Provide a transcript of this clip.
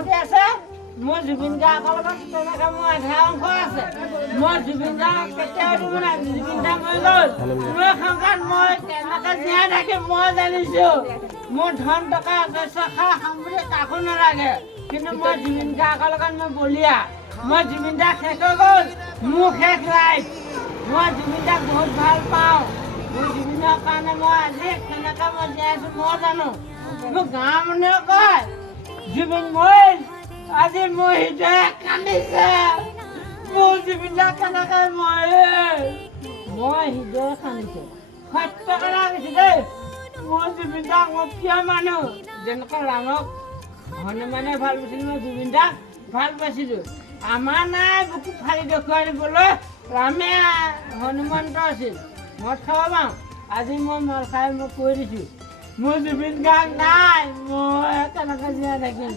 সম্পত্তি আছে মোৰ জুবিন গাৰ্গৰ লগত তেনেকৈ মোৰ আধা অংশ আছে মই জুবিন গাৰ্গক কেতিয়াও দিব নাই জুবিন দা মই গ'ল মোৰ সংসাৰ মই কেনেকৈ জীয়াই থাকিম মই জানিছোঁ মোৰ ধন টকা যশস্য সম্পত্তি কাকো নালাগে কিন্তু মই জুবিন গাৰ্গৰ লগত মই বলিয়া মই জুবিন দাক শেষ হৈ গ'ল মোৰ শেষ লাইফ মই জুবিন দাক বহুত ভাল পাওঁ মোৰ জুবিনৰ কাৰণে মই আজি কেনেকৈ মই জীয়াই আছোঁ মই জানো মোৰ গাঁৱৰ মানুহে কয় জুবিন মৰিল আজি মোৰ হৃদয়ে কান্দিছে মোৰ জুবিন দা কেনেকৈ মৰিল মই হৃদয়ে কান্দিছোঁ সত্য কথা কৈছোঁ দেই মই জুবিন দাক মই প্ৰিয় মানুহ যেনেকৈ ৰামক হনুমানে ভাল পাইছিল মই জুবিন দাক ভাল পাইছিলোঁ আমাৰ নাই বুকু ফালি দেখুৱাই দিবলৈ ৰামে হনুমন্ত আছিল মদ খাব পাওঁ আজি মই মদ খাই মই কৈ দিছোঁ মোৰ জুবিন গাৰ্গ নাই মই কেনেকৈ জীয়াই থাকিম